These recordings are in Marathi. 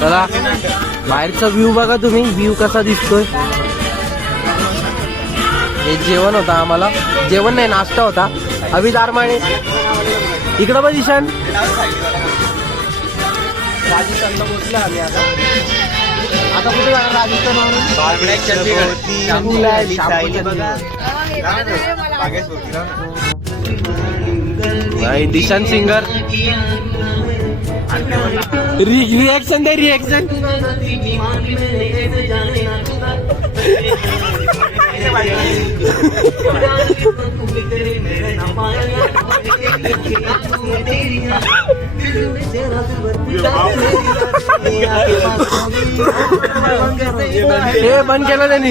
चला बाहेरचा व्ह्यू बघा तुम्ही, व्ह्यू कसा दिसतोय. हे जेवण होता आम्हाला, जेवण नाही नाश्ता होता. अभिदार माने इकडं बघ ईशान. राजस्थानला पोहोचलो आम्ही आता कुठे जाणार राजस्थान. दिशान सिंगर रिएक्शन दे रिएक्शन. हे बंद केलं त्यांनी.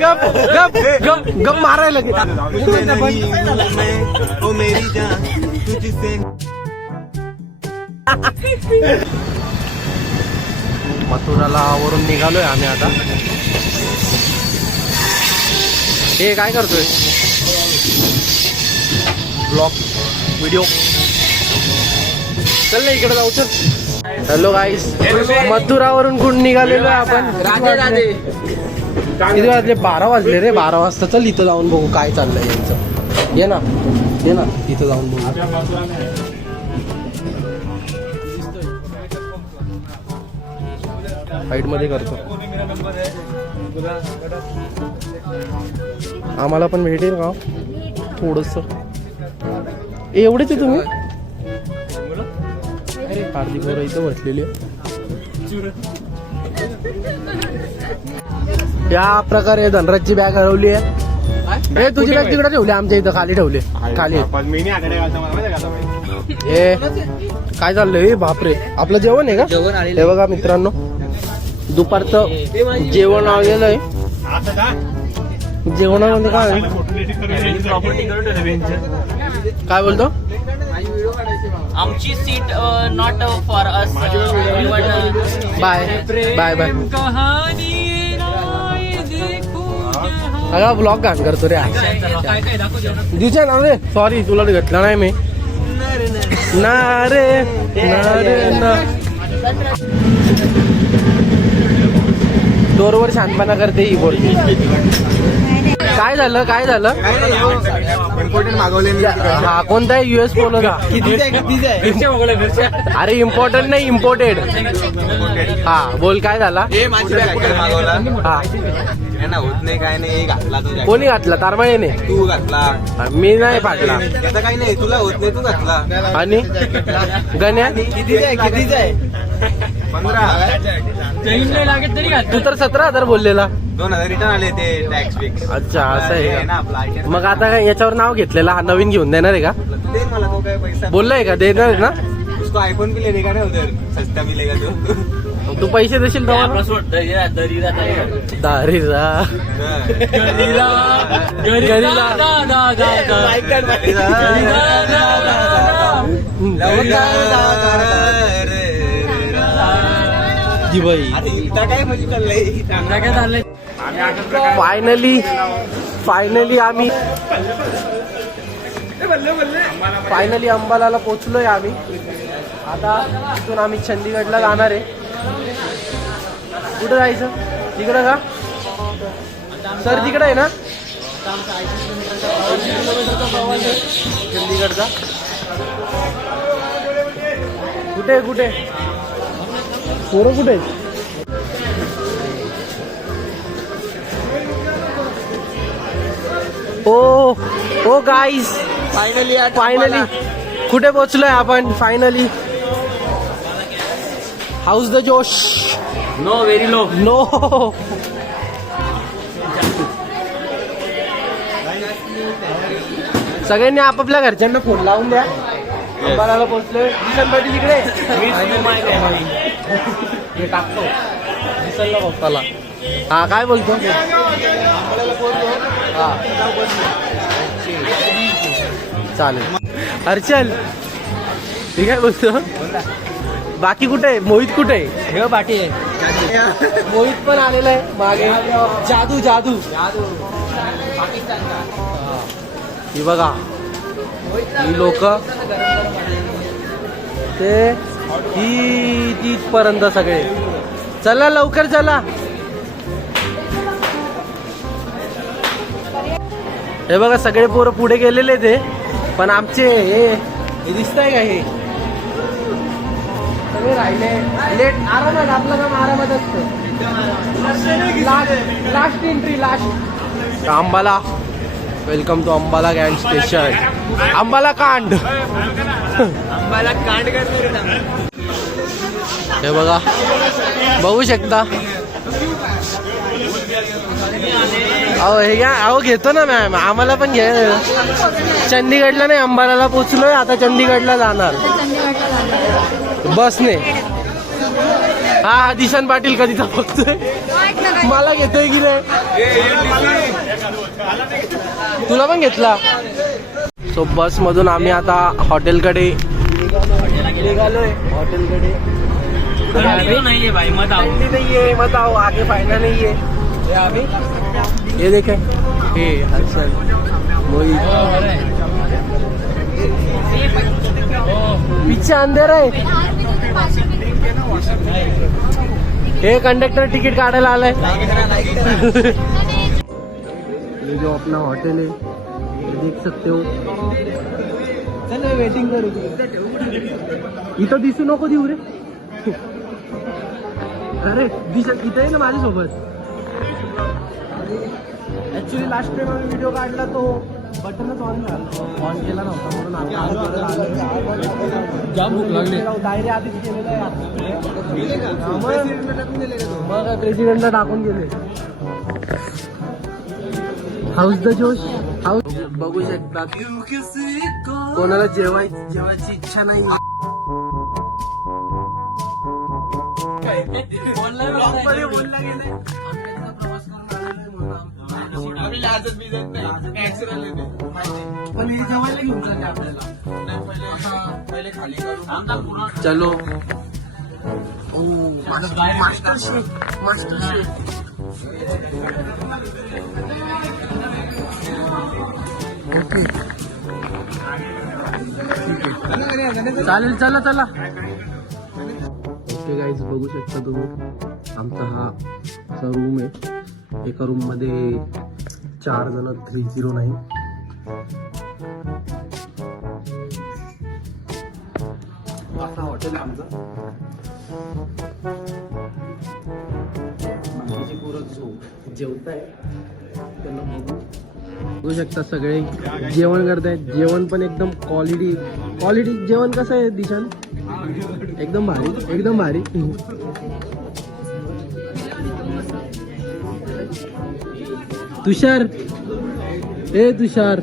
गप गप गप गप मारायला मथुराला आवरून निघालोय आम्ही आता. हे काय करतोय ब्लॉग व्हिडिओ. चल ना इकडे जाऊ. चल. हॅलो गाईस, मथुरावरून कुठून निघालेलो आहे आपण. राधे राधे. किती वाजले? 12 वाजले रे. 12 वाजता. चल इथं जाऊन बघू काय चाललंय यांचं. ये ना इथं जाऊन बघू. हाईट मध्ये करतो. आम्हाला पण भेटेल का थोडस? एवढेच आहे तुम्ही? अर्धी पोरं इथं बसलेली. या प्रकारे धनराजची बॅग हरवली आहे. हे तुझी बॅग तिकडे ठेवली, आमच्या इथं खाली ठेवली. खाली हे काय चाललंय? बापरे, आपलं जेवण आहे का? जेवण आलेलं. हे बघा मित्रांनो, दुपारचं जेवण आलेलं आहे. जेवणामध्ये काय आहे? काय बोलतो? आमची seat not for us. Bye bye bye. सगळा ब्लॉग घाण करतो रे. दिवसा ना रे. सॉरी तुला घेतला नाही मी. ना रे ना. दोरवर शांतपणा करते ही बोलते. काय झालं इम्पॉर्टंट मागवले. हा कोणता आहे? US पोलो का? अरे इम्पॉर्टंट नाही, इम्पोर्टेड. हा बोल काय झाला? हा होत नाही काय नाही घातला. कोणी घातला? तारमाळेने. तू घातला. मी नाही पाडला. त्याचा काही नाही, तुला होत नाही तू घातला. आणि गण्या कितीच आहे? 15. तू तर 17,000 बोललेला. 2000 रिटर्न आले ते टॅक्स फिक्स. अच्छा असं आहे ना का? आपला. मग आता काय याच्यावर नाव घेतलेला? हा नवीन घेऊन देणार आहे का? दे मला तो काय पैसा. बोललाय का देणार आहे ना? उसको आईफोन भी लेने का ना उधर सस्ता मिलेगा तो. तू पैसे देशील तेव्हा? दारीला जी बाई. फायनली अंबालाला पोहोचलोय आम्ही. आता तिथून आम्ही चंदीगडला जाणार आहे. कुठं जायचं? तिकडं का सर? तिकडं आहे ना चंदीगडचा. कुठे पोरं कुठे? ओ गाईस, फायनली कुठे पोहोचलोय आपण? Finally how's the josh. No very low. No. सगळ्यांनी आपापल्या घरच्यांना फोन लावून द्या. अंबालाला पोहोचलोय. दिसन पाटील तिकडे हे टाकतो. दिसनला पप्पाला. हा काय बोलतो? हा चालेल. हर्षल ठीक आहे बोलतो. बाकी कुठे आहे? मोहित कुठे आहे? हे बाटी आहे. मोहित पण आलेला आहे मागे. जादू जादू ही बघा, ही लोक ते ही तिथपर्यंत सगळे. चला लवकर चला. हे बघा सगळे पोरं पुढे गेलेले ते, पण आमचे हे दिसतंय का, हे सगळे राहिले लेट. आरामात आपलं काम आरामात असतं. Last entry last. Ambala, welcome to Ambala gas station. Ambala कांड. आम्हाला कांड करणार. हे बघा, बघू शकता. अहो हे घ्या, अहो घेतो ना मॅम, आम्हाला पण घ्या. चंदीगडला नाही, अंबालाला पोचलोय, आता चंदीगडला जाणार बसने. हा दिशान पाटील कधीचा बघतोय, मला घेतोय की नाही. तुला पण घेतला. सो बस मधून आम्ही आता हॉटेलकडे निघालोय. हॉटेलकडे नाहीये भाई, मत आओ. नहीं है, मत आओ, आगे फायदा नहीं है. ये अभी ये देखे, हे हसन मोहित, पीछे अंधेर है. हे कंडक्टर तिकीट काढायला आलाय. ये जो अपना होटल है, ये देख सकते हो. चल वेटिंग करू. इथं दिसू नको देऊ रे. अरे दिसत इथे आहे ना माझ्यासोबत. ऍक्च्युली लास्ट टाइम आम्ही व्हिडिओ काढला तो बटनच ऑन केला नव्हता, म्हणून जाम भूक लागली. डायरी आधीच केलेला आहे. मग प्रेसिडेंटला टाकून गेले. हाऊस द जोश हाऊस. बघू शकतात कोणाला जेवायची इच्छा नाही. चलो. Master chef. ओके चालेल, चला चला. ओके गाईज, बघू शकता तुम्ही आमचा हा रूम आहे. एका रूम मध्ये 4 जण. 309. असा हॉटेल आहे आमचं. बाकीची पोरं जेवताय, त्यांना बघू शकता. सगळे जेवण करतायत. जेवण पण एकदम क्वालिटी जेवण कसं आहे दिशान? एकदम भारी, एकदम भारी. तुषार, ए तुषार,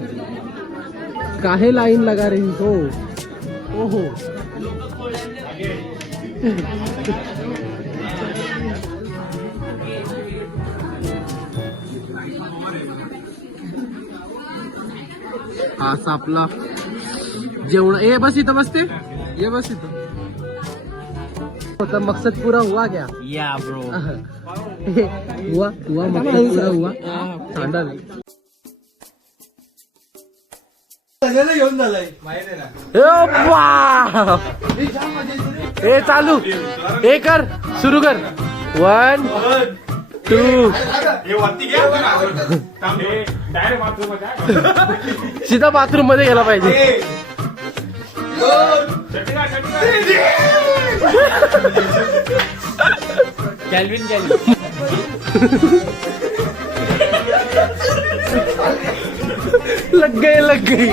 काहे लाइन लगा रही हो? ओहो. असं आपला जेवण. ए बस इथं बसते, ये बस इथं. तो मकसद पूरा हुआ क्या? या ब्रो. हुआ मकसद पूरा हुआ. सांडल. घेऊन झालाय हे चालू. हे कर, सुरू कर. 1 2. सीधा बाथरूम मध्ये गेला पाहिजे. कॅल्विन लग गई.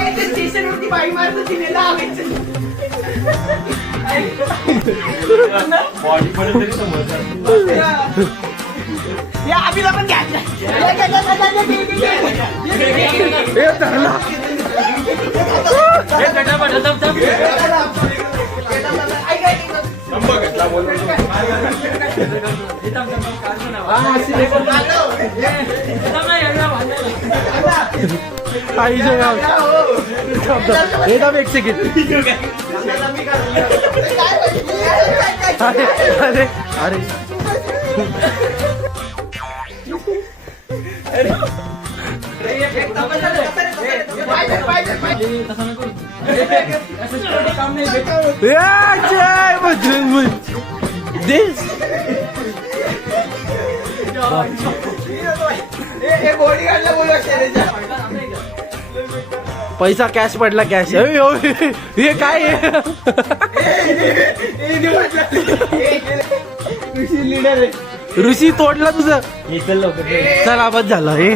एक सेकंड. अरे जय बजरंग देश पैसा कॅश पडला कॅश. हे काय आहे? ऋषी तोडला तुझं. चल आवाज झाला हे.